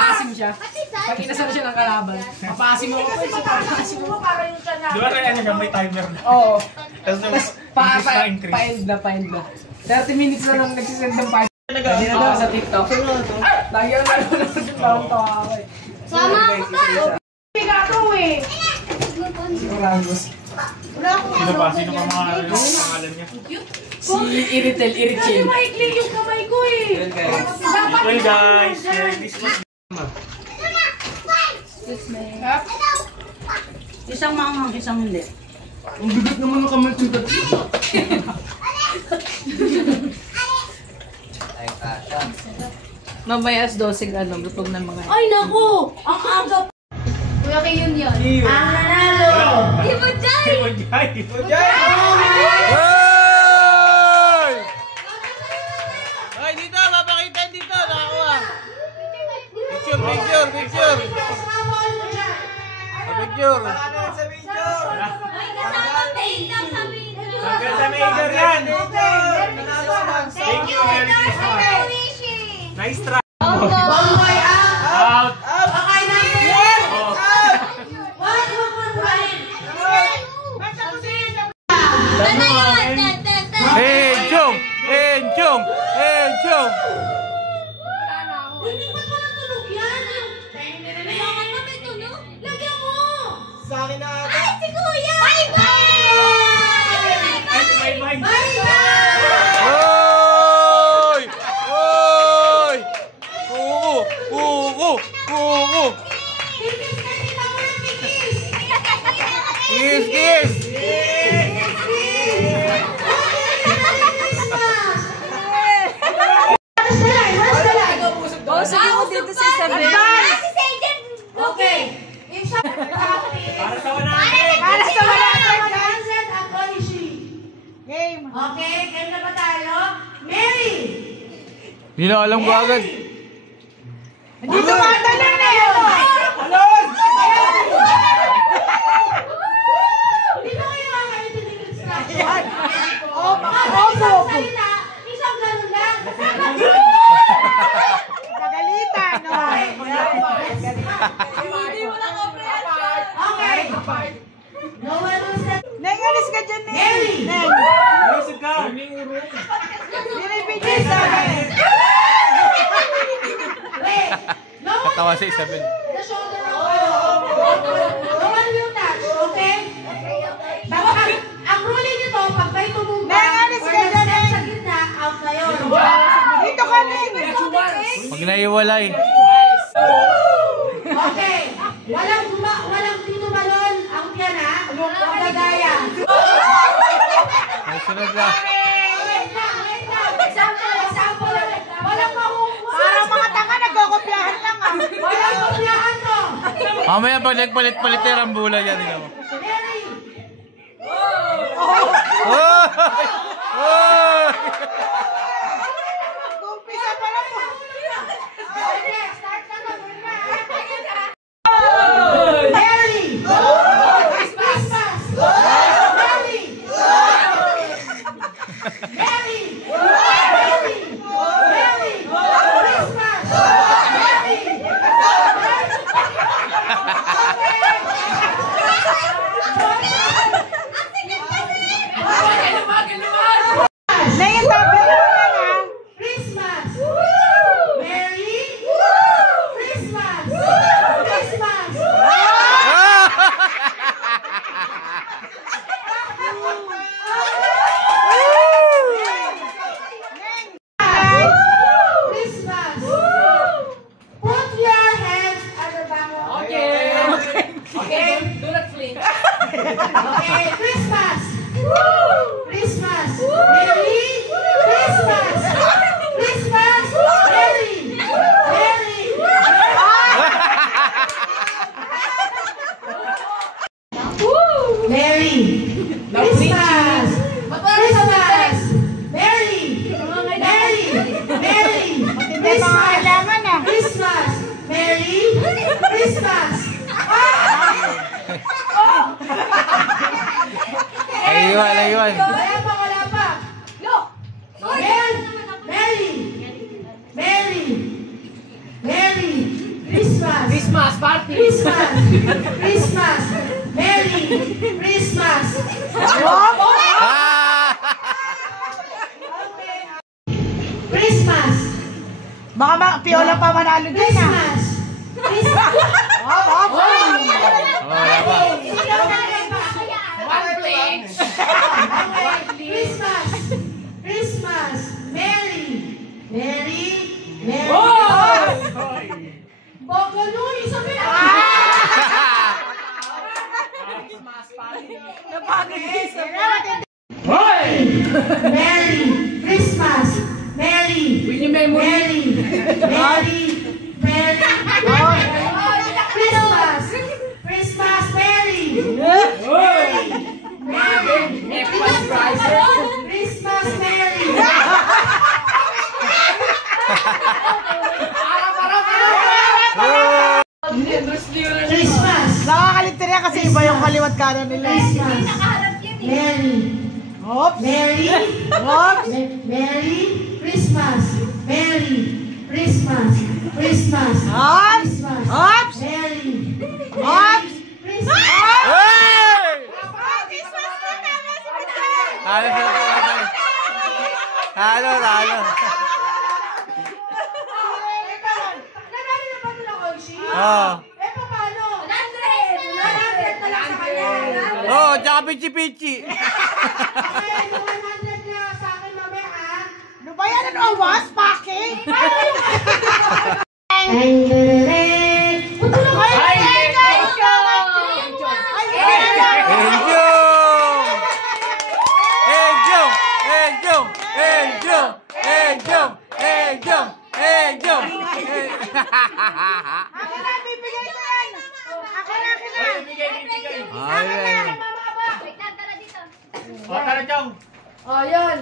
Papasim siya. Pag inasal siya ng kalaban. Papasim mo. Papasim mo para yung siya na. Di ba na may timer na? Oo. Tapos pa-end na. 30 minutes na lang nagsisend ng pa. Hindi na daw sa TikTok. Lagi ang nanonood yung parang tawa ako eh. Sama ako ba? Pigato eh. Rangos. Sino pa mga pangalan niya? Si Iritel, Irichil. Maikli yung kamay ko eh. Well guys, this was Isang manghang, isang hindi. Ang bigat naman ng kamay ko. Mamaya as 12 lutog ng mga. Ay naku! Ang aga! Kuya kay yun yun. Ang nanalo! Di ba Jai? Ay, dito! Mapakita dito! Nakakuha! Picture! Picture! hanggang sa Major yan! Thank you, Merry Christmas! Nice try! Bongoy out! Out! Okay na yun! Oh. What? Enchong! Hindi pa pala tulog yan! Kailangan pa may tunog? Lagyan mo! Sa akin na ata. Ay, si Kuya! Bye-bye! Ay, si Bye-bye! Bye-bye! Oy! Oy! Kuko! Kiss ka nila mo ng kiss! Kiss! Oh, sabi mo dito si Isabel. Okay. Para sa 100! Para sa 100 at Onishi. Game. Okay, game na ba tayo? Mary! Hindi na alam ko agad. Hindi tumatalon na yan! Hindi ba kayo makakaintindi ng instruction? Isang salita, isang ganun lang. Pagalitan, no? Hindi mo lang okay. No one will step. Neng, alis ka dyan, Neng. Mary! Neng, Music ka! binibigay sa akin. Wait! No one Katawa si will touch Isabel. the shoulder of no one will touch, okay? Ang ruling nito, pag may tumumba Neng, alis or ka dyan, nag-step Neng. sa gitna, out na yun. Dito ka, Neng. Pag naiwalay. Okay. Walang dito balon. Ang yan ha. Ang gagaya. Ay, sunod na. Wait lang. Example. Walang mahuhusay. Parang mga tanga, nagkokopyahan lang, ah. Walang kopyahan to. Mamaya pag nagpalit-palit yung rambula yan. Mary. Umpisa pa lang po. Okay, start na to. Mary. Christmas. Mary. Mary. Christmas. Neng, yung tabi mo lang, ah. Christmas! Merry Christmas! Christmas! Christmas! Put your hands at the back of Okay. Do not flinch. Okay, Christmas! Christmas! Merry Christmas! Christmas! Merry! Merry! Merry! Christmas! Christmas! Merry! Merry! Merry! Hindi mga kailangan, ah. Christmas! Merry! Christmas! Ayun. Wala pa. Look! Merry! Merry! Merry! Merry! Christmas party. Christmas. Christmas. Merry Christmas. Ah! Christmas. Baka Piola pa manalo din ah. Christmas. Christmas. Wala pa. One play. Christmas. Christmas. Merry. Merry. Merry. Bogaluy. Sabi na. Merry Christmas. Merry. Win yung memory. Merry. Merry. Merry. Christmas. Christmas. Merry. Merry. Merry. F1 driver. Christmas. Merry. Christmas. Nakakaligtan niya kasi iba yung kaliwat kanan nila. Christmas. Merry. Oops. Merry. Oops. Merry Christmas. Merry Christmas. Christmas. Oops. Christmas. Oops. Merry. Oops. Christmas. Hey! Christmas na naman si Talo sila. Talo, talo. Nanalo na ba ito ng Oishi? Oo. Eh, paano? 100 na lang sa kanya. Oo, tsaka pichi-pichi. Okay, 100 na sa akin mamaya, ha? Ano ba yan? Ano awas? Pake? Ako na, bibigay ko yan. Ako na. Oh, yun.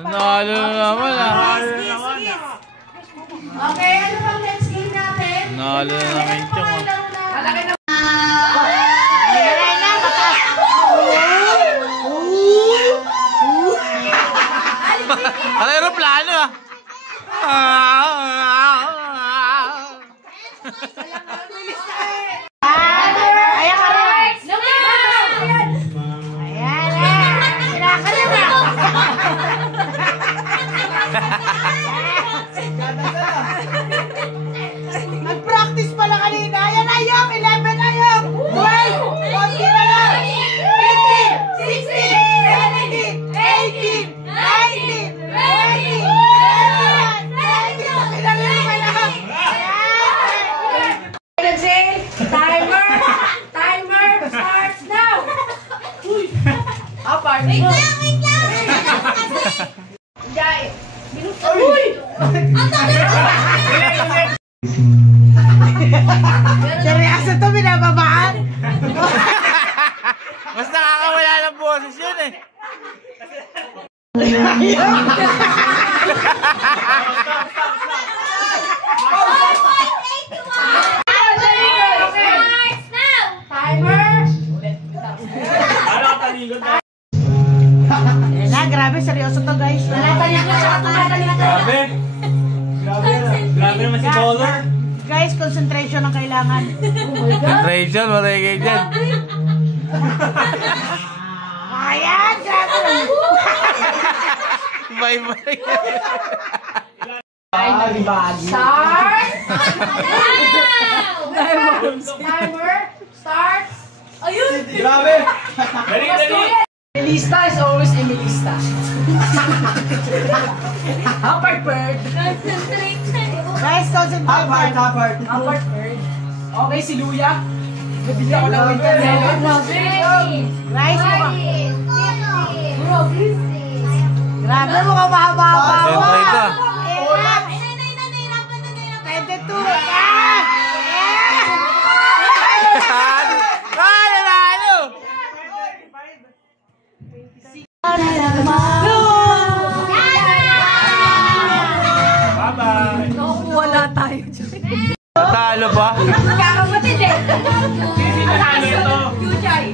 Nanalo na naman ah. Okay, ano bang next game natin? Nanalo na naman yung chong ah. Ang aeroplano ah. Ayan ka rin. Ayan. Kinakaliwa. Nag-practice pala kanina. Ayan na yung 11 na yung 12. 14 na lang. 15, 16, 17, 18, 19, 20, 21, 22. Kinakaliwa na. Ayan. Timer starts now. Apart. Jai. Uy! Seryoso to, binababaan? Mas nakakawala ng boses yun eh. Timer. Ayan na, grabe, seryoso to guys. Grabe naman si Dollar. Guys, concentration ang kailangan. Concentration, matay kayo dyan. Ayan, grabe. Bye-bye. Start. Timer starts. Ayun. Grabe. Dali, dali. Emilista is always Emilista. Apart bird. Guys, concentrate. Apart bird. Okay, si Luya. Nabili ako ng internet. Guys, grabe, mukhang mahaba-haba. Concentrate ka. 22. Nanalo! Bye-bye. Wala tayo dyan. Talo ba? Kakamatid eh. Sino nanalo ito? Yujay.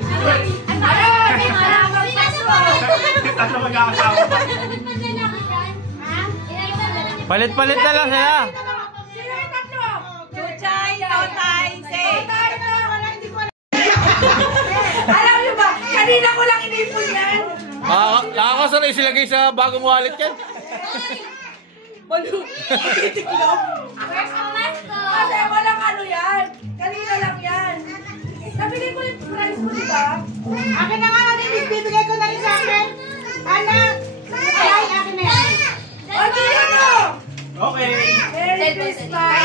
At na mag-aasawa pa. Palit-palit na lang sila. Sino yung tatlo? Chuchay, Totay, Say. Alam niyo ba, kanina ko lang inipon yan. Nakakasanay sila guys sa bagong wallet yan. Malu. Titiklop. Kasi walang ano yan. Kanina lang yan. Nabigay ko yung price mo, diba? Akin na nga, bibigay ko na rin sa akin. Anak, ay, akin na yan. Okay, ano? Okay. Merry Christmas.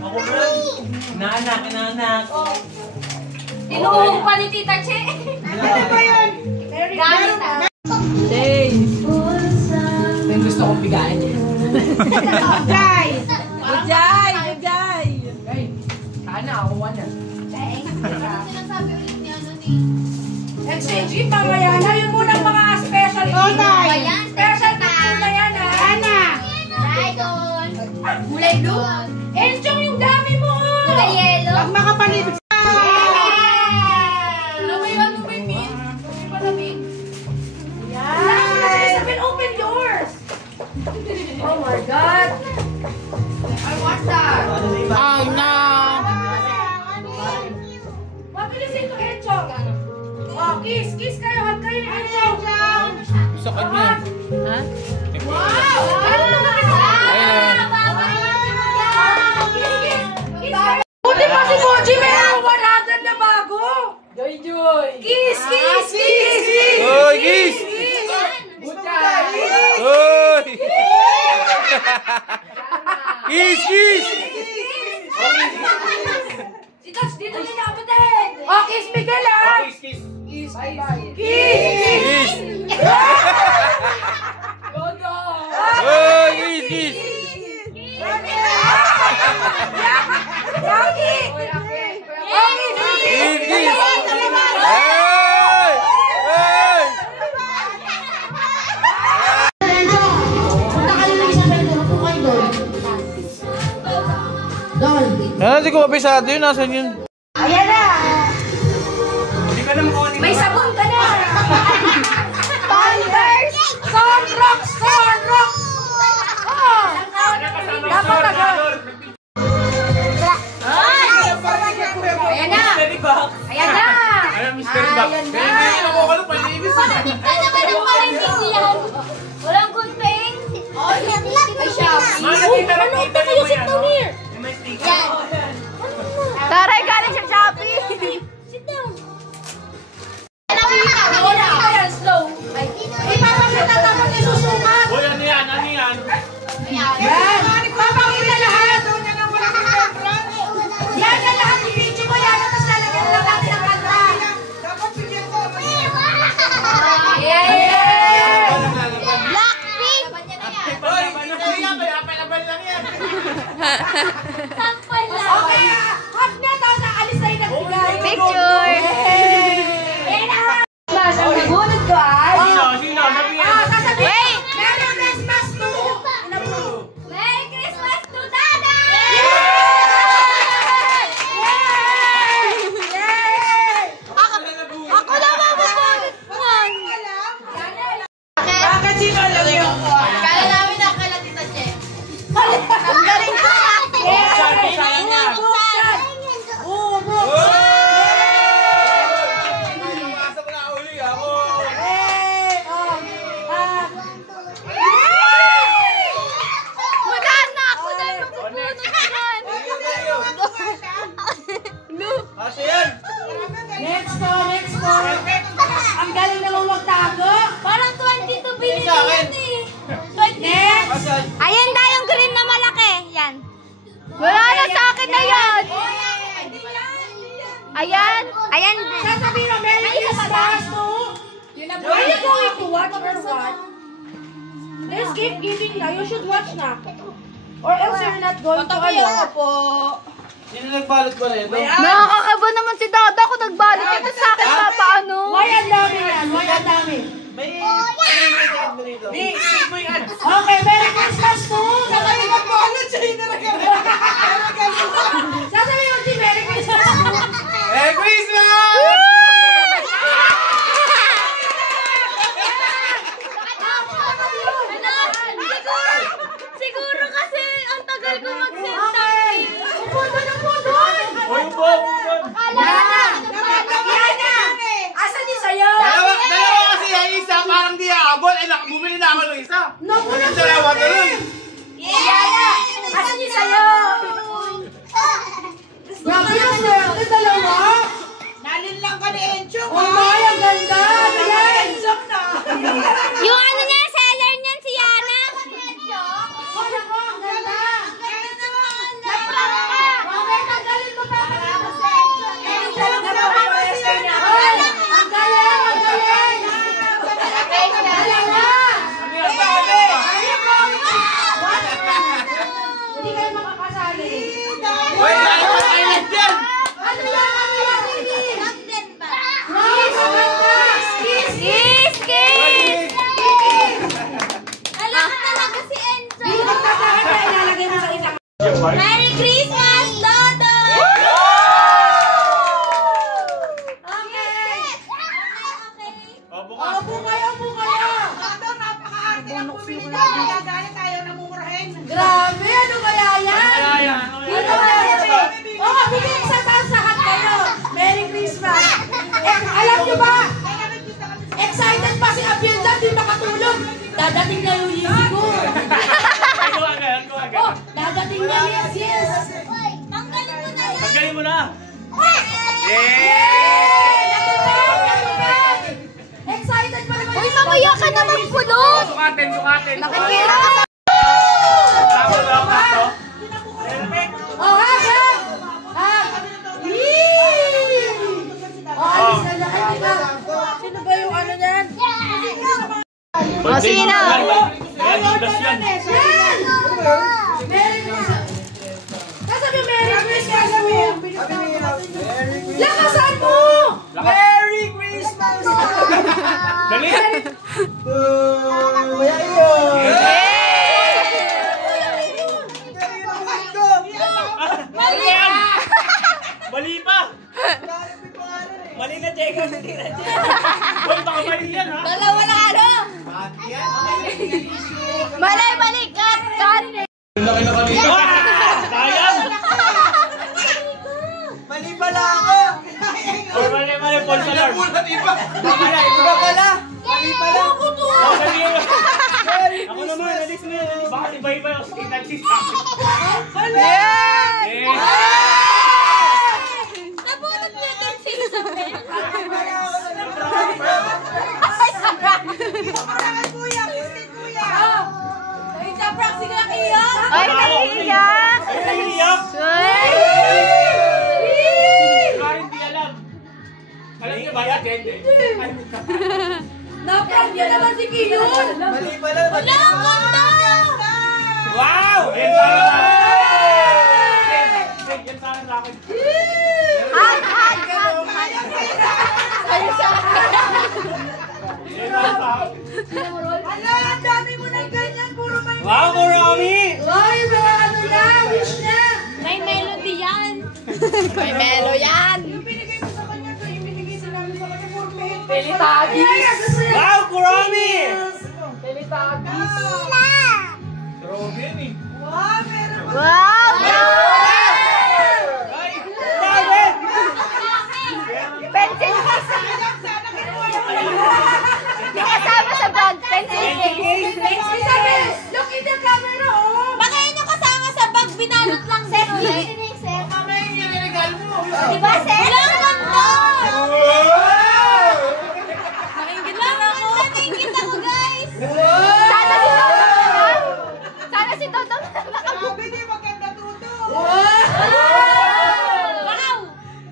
Ako ba? Naanak. Tinuhong pa ni Tita Che. Ano ba yun? Merry Christmas. Ito yung gusto kong bigayan eh. Chuchay. Chuchay, Chuchay. Ay, sana ako na. Exchange gift, mamaya na. Yun muna ang mga special gift. Totay. Special gift muna yan, ha? Ana. Kulay blue. Enchong yung dami mo. Kulay yellow. Pag makapalibig sa... Ano ba yung pin? May malamig. Yan. Open yours. Oh my God. I want that. Oh no! Mabilis ito, Enchong. Oh, kiss. Kiss kayo. Hug kayo ni Enchong. Sa kanya. Wow. Ayun. Buti pa si Moji may 100 na bago. Joy, Joy! Kiss, kiss, kiss, kiss. Oy, guys! Butay! Oy! Kiss, kiss! Dito, dito niya nakapatid. Oh, kiss Miguel, ha? Kiss. Bye-bye! Kiss. Kiss! Todo! Oy, kiss, kiss! Rocky. Kiss, kiss! Hey! Hey! Hindi ko mabisado yun. Nasaan yun? Ayan na. Hindi ka na makuha May sabon ka na. Converse. Sunrock. Sunrock. Oh. Dapat agad. Ayan na. Mystery box. Ayan na. Ayan, mystery box. Ayan na. Hindi na ko alam, palinis eh. Ka naman ang parinig yan. Walang good thing. Oh, yan. Ay, Shopee. Mga nakita lang kita mo yan, no? May sticker. Taray, galing sa Shopee. Sit down. Wala. Ayan, slow. Ay, papakita tapos isusukat. Uy, ano yan? Ano yan? Yan. Papakita lahat. Yan na lahat. I-video mo yan. Tapos lalagyan lang natin ang kanta. Dapat bigyan ko. Yeah! Blackpink! Uy, hindi na yan. Kaya palaban lang yan. Okay, hug na daw na alis na yung nagbigay. Picture. Mas, ang nabunod ko ay... Sino? Sino? Sabihin. Sasabihin! Merry Christmas to... Merry Christmas to Dada! Ako na mabubunod man. Bakit sino alam niyo? Kala namin na kala Tita Che. Ang galing ko. Buksan, buksan niya. Pumasok na uli ako. Wala na ako na mabubunod naman. Kasi yan. Next po. Ang galing naman magtago. Parang 22 billion Sa akin. eh. Next. Asan? Ayan na yung green na malaki. Yan. Wala na sa akin na yan. Ayan. Ayan din. Sasabihin mo, Merry Christmas to... Are you going to watch or what? Let's keep giving na. You should watch na. Or else you're not going to ano. Sino nagbalot ko na ito? Nakakakaba naman si Dada kung nagbalik ito sa akin pa paano. Why ang dami yan? Why ang dami? May ingredient mo rito. Okay, Merry Christmas to... Nakalimutan mo ano siya yung naragamit. Sasabihin mo si Merry Christmas to... Merry Christmas! Siguro Ay, ang ganda! Ayan! Yung ano niya, seller niyan, si Yana. Ay, ako, ang ganda! Naprama ka! Okay, tanggalin mo pa! Ang galing! Ang galing! Hindi kayo makakasali. Uy, tayo pa island yan! Ano yan? Ano yan? Kiss, kiss! Alam ka talaga si Enzo. Dito ka sa akin na ilalagay mo sa isang... Merry Christmas, Dodo! Okay. O, bukas. Upo kayo, upo kayo. Napaka-arte ng bumili na. Kaya galit tayo namumurahin. Grabe, ano kaya yan? Kaya, Dito kayo. Oo, bigyan sa taas lahat kayo. Merry Christmas. Alam nyo ba? Excited pa si Abielda, di makatulog. Dadating na yung Yeezy ko. Go agad, go agad. Oh, dadating na yung Yeezy. Tanggalin mo na yan. Tanggalin mo na. Excited pa naman. Uy, mamaya ka naman pulot. Sukatin, sukatin. Nakikita ka. Tama lang ako. Oh, hag! Yee! Oh, alis na lahat, di ba? Sino ba yung ano niyan? O, sino? Yan, Judas yan. Yan! Merry Christmas! Kasabi Merry Christmas mo! Lakasan mo! Merry Christmas! Dali. Mali! Mali pa. Mali na, Jacob. Mali na, Jacob. Uy, baka mali yan, ha? Dalawa na ano? Mali, mali! Cut! Cut! Sayang. Mali pala ako! Or mali, false alarm. Iba pala! Mali pala! Oh, mali yun. Ako naman, alis na yan. Baka iba-iba yung skin Nabunot niya din si Isabel. Kuya, kuya. Ay, sa proxy ka kayo! Ay, nahihiyak! Nahihiyak. Ay! Bakit di alam? Alam niyo ba yan? Hindi. Na-prank niya naman si Kiyon! Mali pala! Wala ang ganda! Wow! Yan sana sa akin. Yan sana sa akin. Hag! Hag! Hag! Sa'yo sa akin. Yan sana sa akin. Ala, ang dami mo ng ganyan. Puro may... Wow, Murami! Ay, mga ano na! Wish na! May melody yan. May melo yan. Yung binigay mo sa kanya, ito yung binigay sa namin sa kanya. Puro may... Pelitagis! Wow, Murami! Pelitagis! Robin eh. Wow, meron pa. Wow! Ay, David! Pencil case. Yung kasama sa bag. Pencil case. Isabel! Look in the camera, oh! Bakit yung kasama sa bag? Binalot lang din ulit. Diba, Seth? Wala ang ganda! Naingit lang ako. Naingit ako, guys. Sana si Toto na. Sana si Toto na. Grabe, di maganda tuto. Wow!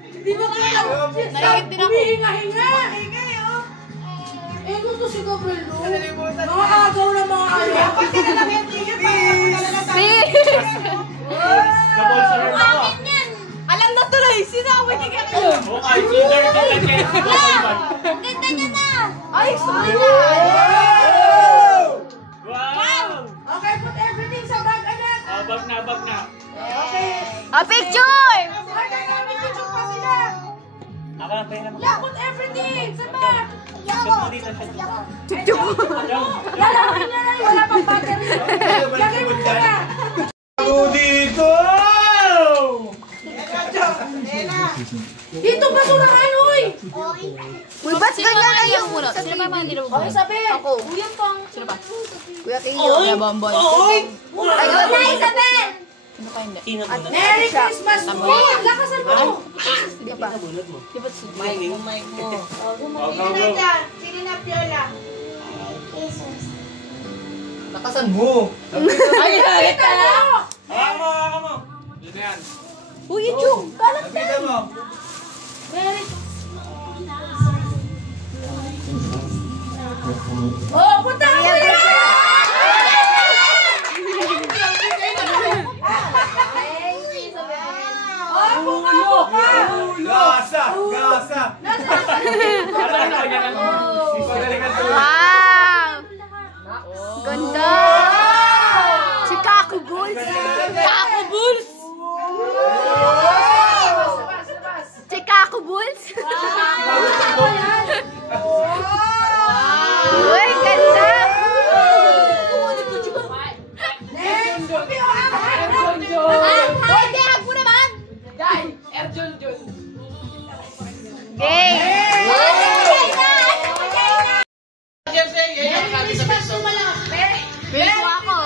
Di ba kaya? Naingit din ako. Humihinga-hinga! Ingay, oh. Eh, gusto si Gabriel, no? Mga agaw na mga ano. Pati na lang yung tingin para magdala na tayo. Nabol sa rin ako. Akin yan. Alam na tuloy. Sinaway niya kayo. Oh, I see there is a chance to go Ang ganda niya na. Ay, sorry na. Wow! Okay, put everything sa bag, anak. Oh, bag na. Okay. A picture! Ay, kailangan picture pa sila. Nakapay naman. Yeah, put everything sa bag. Lalaki na lang, wala pang battery. Lagay mo na. Dito! Dito pa suraan, uy. Uy, ba't ganyan na yung muna? Sino ba mga nilawag? Okay, Isabel. Ako. Kuya pang. Sino ba? Kuya Kiyo. Kuya Bombon. Ay, go na, Isabel! Merry Christmas po! Lakasan mo! Di ba? Go, go, Sino go. dyan? Sino na Piola? Lakasan mo. Ay, kita na! Hawakan mo, hawakan mo. Yun na yan. Uy, Jung! Kalat na! Lapitan mo. Merry Oh, punta ka mo yan! Oh, buka! Gasa! Gasa! Wow! Ganda! Chicago Bulls! Chicago Bulls! Chicago Bulls! Uy, ganda! Hoy, dehag mo naman! Gay! Bigo ako!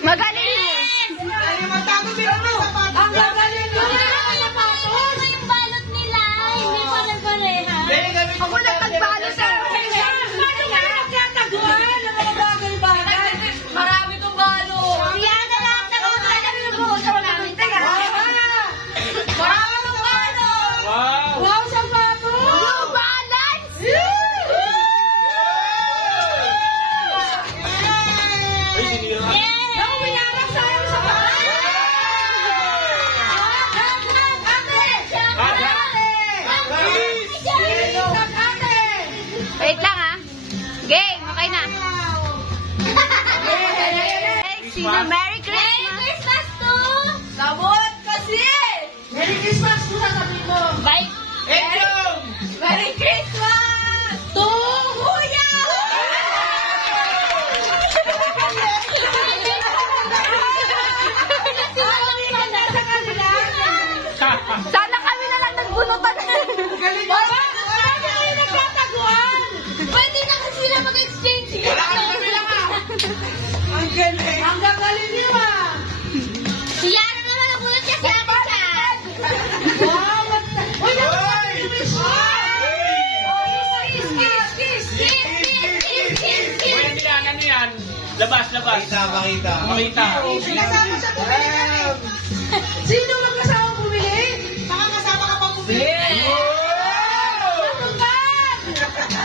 Magaling! Ang gagaling mo! Yung balot nila, hindi pare-pareha. Ako lang nagbalot sa paano ka nagtataguan ng mga bagay-bagay? Marami tong balot. Yan na lang, nakakalam yung buhos sa namin. Teka. Marami tong balot. Wow! Wow, sapatos! New Balance! Ay, sinira. Naku, minarak sa akin sa bahay! Wait lang ha. Game, okay na. Sino? Merry Christmas! Merry Christmas to! Labot kasi! Merry Christmas po sasabihin mo! Bye! Merry Christmas! To Kuya! Sana kami na lang nagbunutan. Marami kayo nagtataguan! Pwede na kasi sila mag-exchange. Ang gagaling niyo ah! Si Yana naman ang bunot niya si Ate Chan. Wow! Uy, Uy, ang ano yan? Labas, labas. Makita. Pinasama siya bumili namin. Sino magkasama bumili? Baka kasama ka pang bumili. Natupad!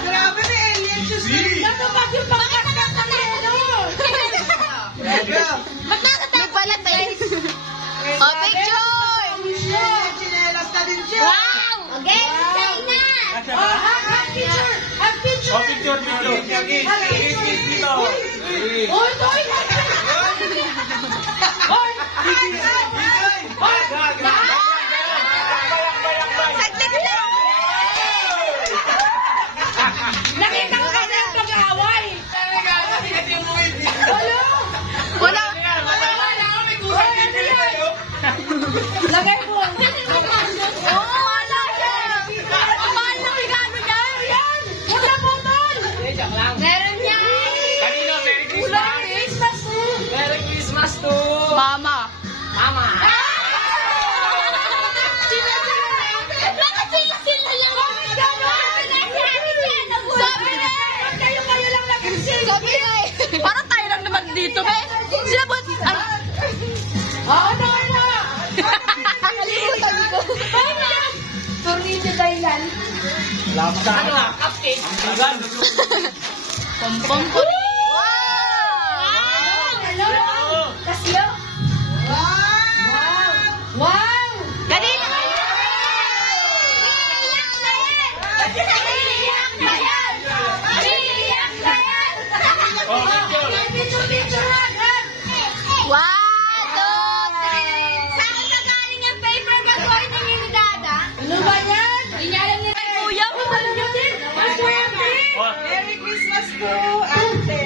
Grabe na alien shoes. Natupad yung pangkat ng kanino! Ba't nakatay pala tayo? Oh, picture! Chinelas na din siya. Wow! Okay, stay na! Ang picture! Ang picture! Oh, picture, picture. Kiss, kiss dito. Oy, oy! Oy! Saglit lang! Nakita ko kasi ang pag-aaway! Wala! Wala! Lagay mo! Oo, wala siya! Ang mahal na regalo niya! Ayan! Wala botol! Meron niya! Kanino, Merry Wala Christmas. Christmas to! Merry Christmas to Mama! Mama. Bakit sila lang? Sabi na! Kayo lang nag-exchange! Sabi na eh! Parang tayo lang naman dito, be! Sila ba? Ay! Ano? Nakalimutan ko! Tornilyo dahilan. Laban sa ano? Cupcake. Agan. Pompom ko rin! Wow! Hello? Kasyo? Wow! Wow! Kanina kayo! Iiyak na yan! Iiyak na yan! Iiyak na yan! Oh, picture. Picture agad! 1, 2, 3! Saan ka galing ang paper bag ko? Ito ni Dada? Ano ba yan? Inyalan niya. Kuya, mahal niyo din! Maswerte! Oh, Merry Christmas po, ate.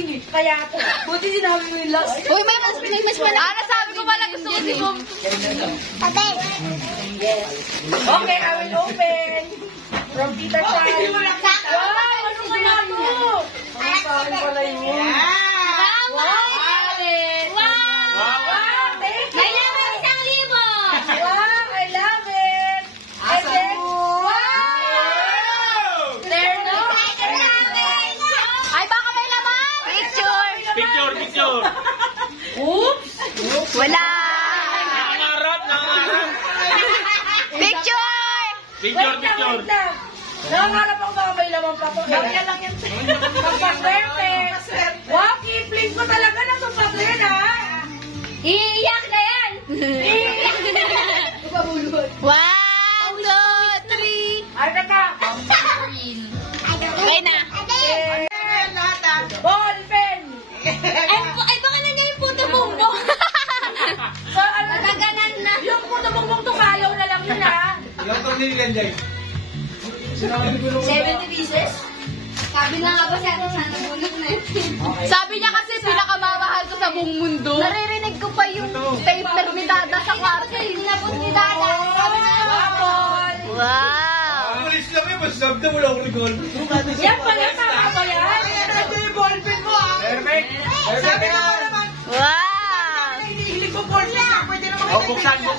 saging eh. Kaya ako. Buti sinabi mo yung last. Uy, may mas malaki. Sabi ko pala gusto ko si Boom. Okay, I will open. From Tita Chan. Wow, ano kaya ito? Ang saan pala yun? Wow! Thank you. May naman 1,000. Wow, I love it. And then, wow! There no. Ay, baka may laman. Picture. Picture. Oops. Wala. Nangarap. Picture. Wait lang. Nangangarap ako baka may laman pa ako. Kaya lang yan. Perfect. Wow, Kipling ko talaga natupad rin, ha? Iiyak na yan. One, two, three. Ay, teka. Okay na. Ball pen. Ay, baka na niya yung puto bongbong. So, ano, Nataganan na. yung puto bongbong tukalaw na lang yun, ha? 70 pieces? Sabi na nga ba sa atin sana bunot na yun. Sabi niya kasi pinakamamahal ko sa buong mundo. Naririnig ko pa yung paper ni Dada sa kwarto. Hinapot ni Dada. Ball. Wow! Alis lang eh, mas sabda wala akong regol. Yan pala, tama ba yan? Ito yung ballpen mo, ah. Perfect. Sabi ko pa naman, Wow! hinihilig ko ballpen na. Pwede naman Oh, buksan. Ano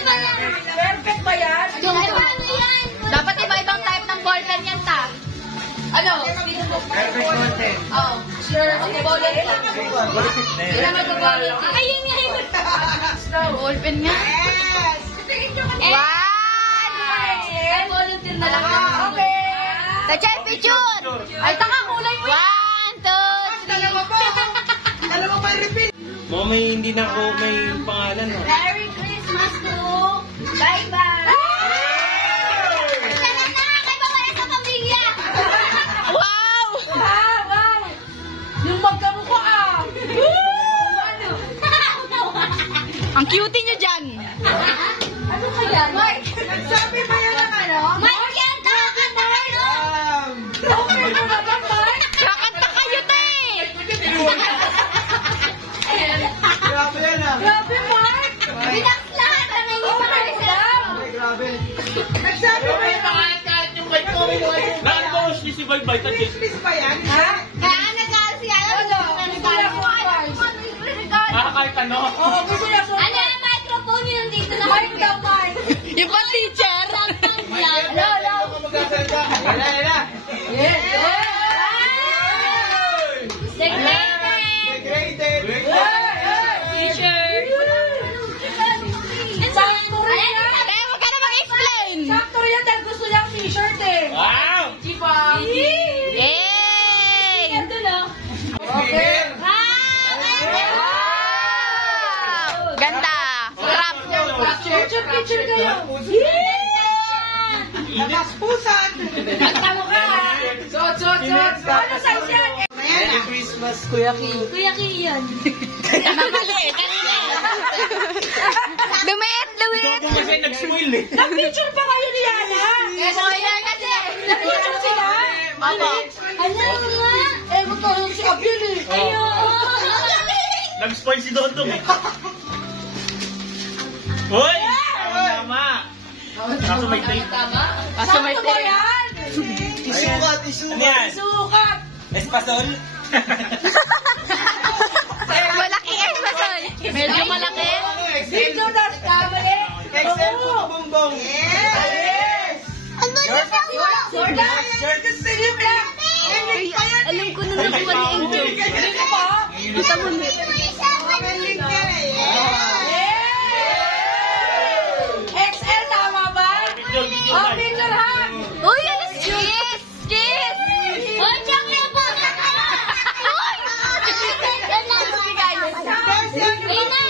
ba yan? Perfect ba yan? Ano yan? Dapat iba-ibang type ng ballpen yan, ta. Ano? Perfect content. Oh, sure. Okay, ballpen lang. Hindi naman ko ballpen. Ayun nga yun. Ballpen nga. Yes. Wow! Ay, volunteer na lang. Okay. Tachay, picture! Ay, taka, kulay mo. 1, 2, 3. Dalawa pa. Dalawa pa repeat. Mo may hindi na ako may pangalan no. Merry Christmas to! Bye-bye! Sana na! Kay babaya sa pamilya! Wow! Wow. Yung magkamukha, ah. Ano? Ang cutie nyo dyan! Ano kaya? Mark! Nagsabi ba yan ang ano? Mark yan! Kakanta kayo! Okay mo na ba, Mark? Kakanta kayo, te! Grabe yan ah. Grabe, Mark. Relax lahat! Ano yung isa? Grabe. Nagsabi ba yan ang Naan-boss ni si Baybay Tachay. Christmas ba yan? Ha? Kaya nag-aasi ano? Kahit ano. Oo, gusto niya so. Ano yung microphone yun dito na? Mark daw, Mark. Yung pa teacher? Hello. Wala. Yes. Segmented! T-shirt. Sakto rin yan. Eh, huwag ka na mag-explain! Sakto rin yan dahil gusto niya ang t-shirt, eh. Wow! Chipa. Yay! Ganda na. Okay. Ganda! Crap! Picture kayo. Namaspusan. Tama ka, ha? Sot. Ano size yan? Merry Christmas, Kuya Ki. Kuya Kian. Mali, kanina. Lumiit! Ikaw kasi nag-smile eh. Nag-picture pa kayo ni Yana? Kasi kasi. Nag-picture sila? Ano nga? Eh, magkaroon si Abil, eh. Nag-spoil si Dondong eh. Hoy! Tama. Kaso may tape. Kaso may Sakto ba yan? Ano yan? Sukat. Espasol? Malaki espasol. Medyo malaki. Dito na, kamali. Excel Oo. po bumbong. Yes. Ang ganda sa Jordan. Gusto niyo ba? Alam ko na nakuha ni Angel. Dito pa. Kita mo nito. Magaling ka na, yes. XL, tama ba? Oh, picture ha. Uy, alas cheese! Cheese! Uy, chocolate po! Uy! Yan lang ang bigay. Inay!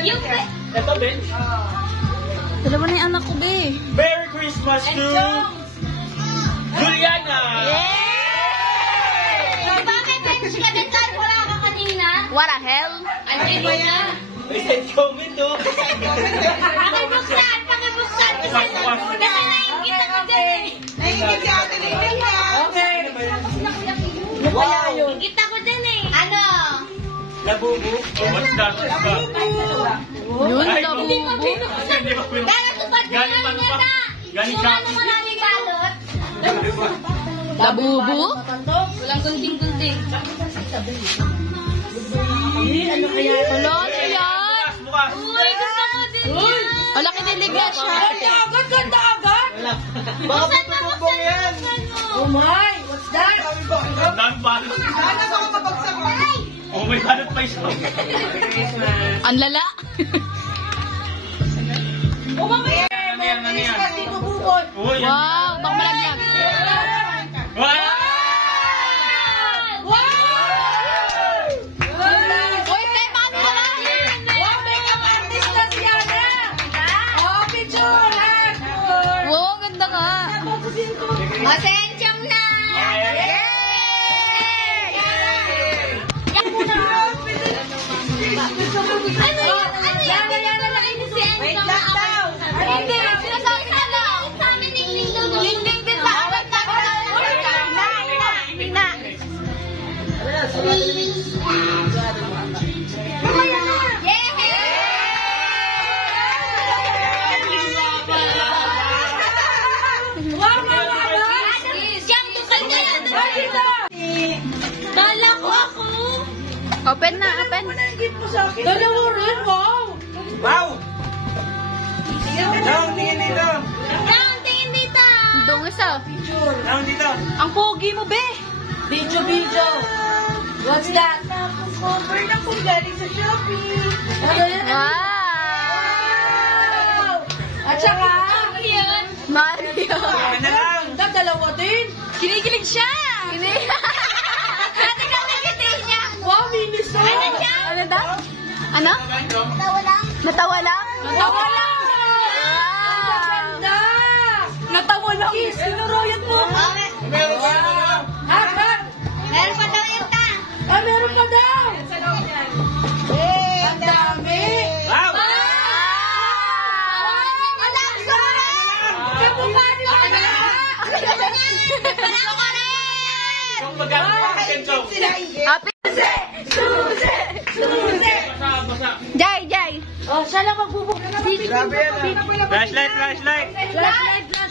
Yung Ito, Ben. dalawa na yung anak ko, be. Merry Christmas to Juliana! Bakit bench ka din tayo? Wala ka kanina? What the hell? Andiyan mo na. May send comment oh. Pakibuksan! Pakibuksan! Kasi naingit ako dyan eh. si Ate Ningning na. Okay. Ano kaya yun? Kita ko din eh. Ano? Labubu. What's that? Yun, Ay, labubu. Hindi ba pinag- Dala tupad mo Galing lang pa yan pa. na. Galing Yung Shopee. ano maraming balot. Labubu? Walang gunting-gunting. Ano kaya yun? Wala, ano yan? Bukas. Uy, gusto ko din yan. Wala, kinilig yan siya. Ganda agad, ganda agad! Buksan na, buksan mo. Oh my! What's that? Ang dami balot. Sana ako mabagsak mo. Oh, may balot pa isa. Ang lala. Ano yan? Ano yan? Kasi tubukod. Oh, yan. Wow, baka malaglag. Wow! Uy, te, paano ka lang? Wow, makeup artist na si Yana! Oh, picture! Wow, ang ganda nga. Masensyang na! Ano yan? Ano yan? Yana, nakinis si Enzo. Wait lang daw. Hindi, sinasabi ka lang. Sa amin, Ningning daw. Ningning din sa amin. Na. Kala ko ako. Open na, open. Dalawa rin, wow! Wow! Down, tingin dito. Down, tingin dito. Doon isa. Down dito. Ang pogi mo, be. Video. What's that? Cover na kung galing sa Shopee. Ano yan? Wow! At saka, Ano yan? Mario. Ano lang? dalawa din. Kinikilig siya. Dati ka nagitin niya. Wow, minis na. Ano siya? Ano daw? Ano? Natawa lang. Natawa lang? Natawa lang. Wow. Na! Natawa lang. Sinuroyan mo. Meron pa na. Meron pa daw yun ka. Meron pa daw. Ang dami. Wow! Wala ko sa Kapumari mo na. Wala ko rin. Kung mag-aapin ka, Happy. Susi. Basa. Jai. Oh, siya lang magbubuk. Grabe yan. Flashlight.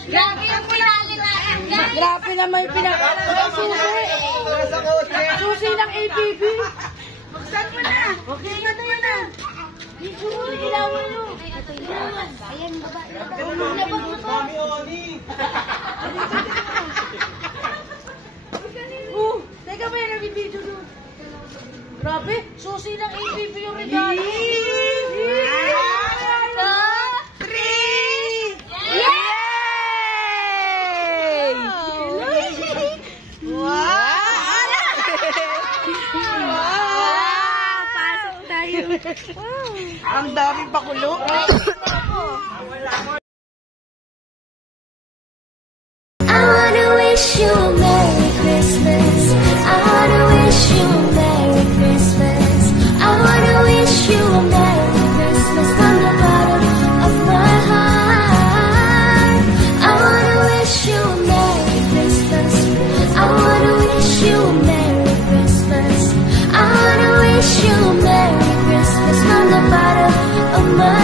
Grabe yung pinali natin, guys. Grabe naman yung Susi. Susi ng APB. Buksan mo na. Okay na yun na. Ilawan nyo. Ayan, baba. Mami Oni. Teka, may nag-video doon. Grabe, Susi ng APB yung regalo. Pasok tayo. Ang daming pakulo. I wanna wish you a Merry Christmas. I wanna wish you a Merry Christmas. I wanna wish you a Merry Christmas from the bottom of my heart. I wanna wish you a Merry Christmas. I wanna wish you a Merry Christmas. I wanna wish you a Merry Christmas from the bottom of my